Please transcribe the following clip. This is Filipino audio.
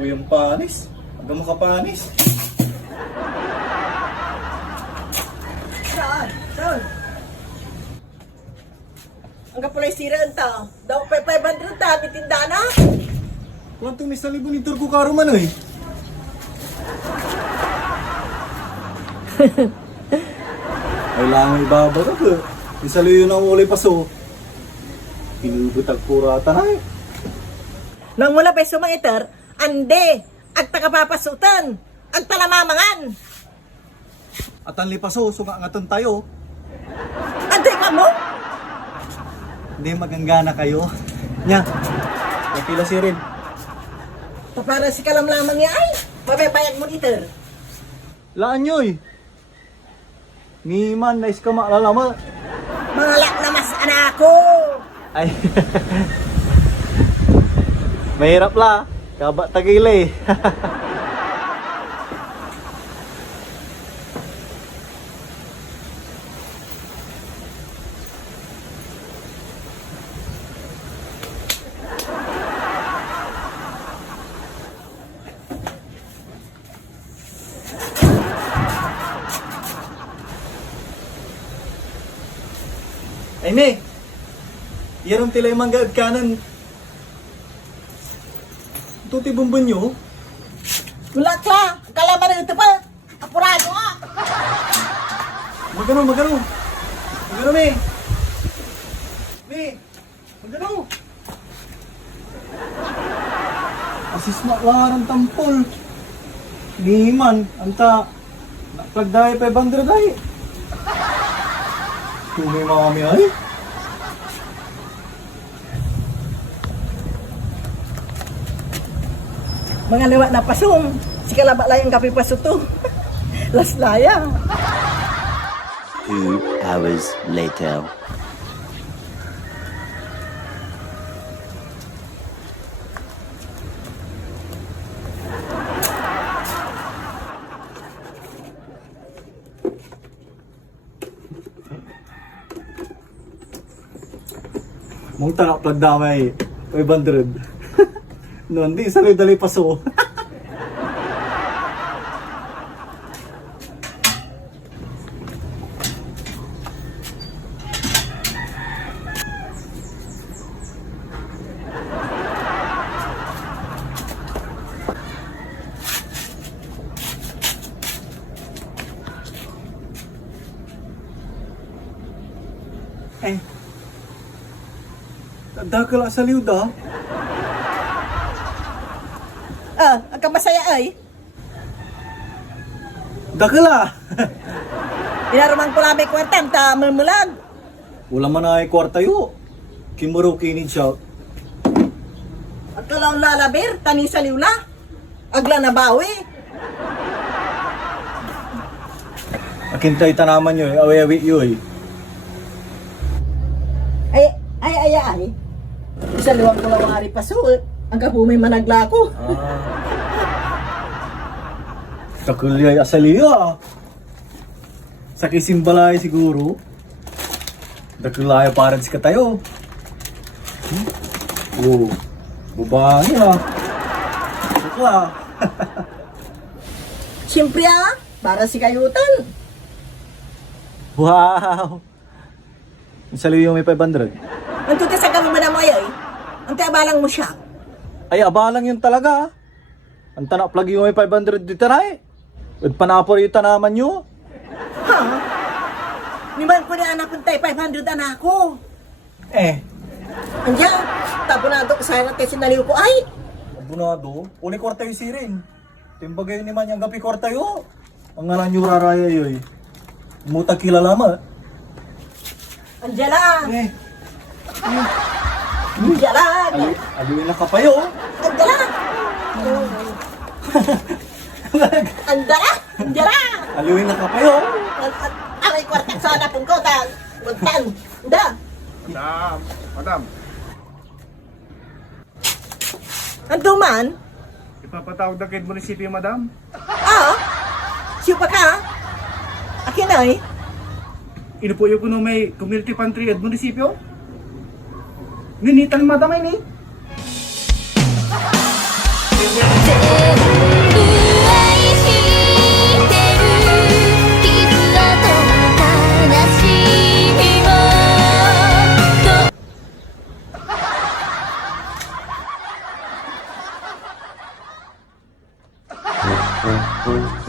Tuyang panis. Hanggang makapanis. Saan? Ang kapulay siraan ta. Daw pa 500 ta, bitinda na. Walang tumis na libo ni Turko Karo man eh. Kailangan ibaba ka po. Isalo yun ang ulay paso. Pinubutag purata na eh. Nang mula pa sumangiter, ande, ag takapapasutan, ag talamamangan. At ang lipaso, sumangatan tayo. Ande ka mo? Hindi maganggana kayo. Nya, napila si Rin. Para si kalamlamang niya ay, mababaya mo dito. Laan nyo eh. Ni man, nais ka maalala. Mangalak na mas anako. Ay. Mahirap la. Kaba tagile. Ay me. Yarong tilay manggaad kanan. Tuti bumbun nyo. Wala ka, kalaman ito pa. Apurado ka. Magano. Magano me. Me. Magano. Asis maklarang tampol. Di man, anta. Naklag dahi 500 dahi. Tunay mami ay. Mga liwa na pasong, si kalaba layang kape paso to. Laslaya. 2 hours later. Mong tanak plag damay 500. Noon di sa dali paso. Eh. Dakala sa liud ah. Ang kamasaya ay, Dakala. inarumang ko lamay kwartan, ta mulmulag. Wala man ay kwarta yo. Kimuro kinid siya. At kalaw lalabir, tani sa liwla. Agla na bawi. Akintay tanaman nyo eh. Awi-awi yo eh. Ay. Isa liwang ko lang ari paso. Ang kapumay managla ko. Kakulyay asaliyo ah. Sa kisimbalay siguro. Dakulay parents ka tayo. Oh, babae ah. Sukla. Siyempre para si kayutan. Wow. Saliyo may 500. Ang tuti sa kamamana mo ay, ang tiabalang mo siya. Ay, abalang yun talaga ah. Ang tanak plug yung may 500 dito na eh. At panapor yung tanaman nyo. Ha? Niman ko na anak kong tayo 500 anak ko. Eh, Andiyan, tabunado ko sa natin sinaliw ko ay. abunado. Uli kwarta yung sirin. Timbagay ni man yung gapi kwarta yo. Ang ngalan yung raraya yoy. Mutag kilala ma. Andiyan lang. Eh, Andiyan lang. aliwin na kapayo. Andiyan lang. Andiyan lang. Andiyan lang. Aliwin na kapayo. Aray kwarta sa anak ko ta. Magtan. Da. Madam, Anto man? ipapatawag na kayo munisipyo, madam. Siya pa ka? Akin ay. Inupuyo ko no may community pantry at munisipyo. Ninitan madam ay ni. Thank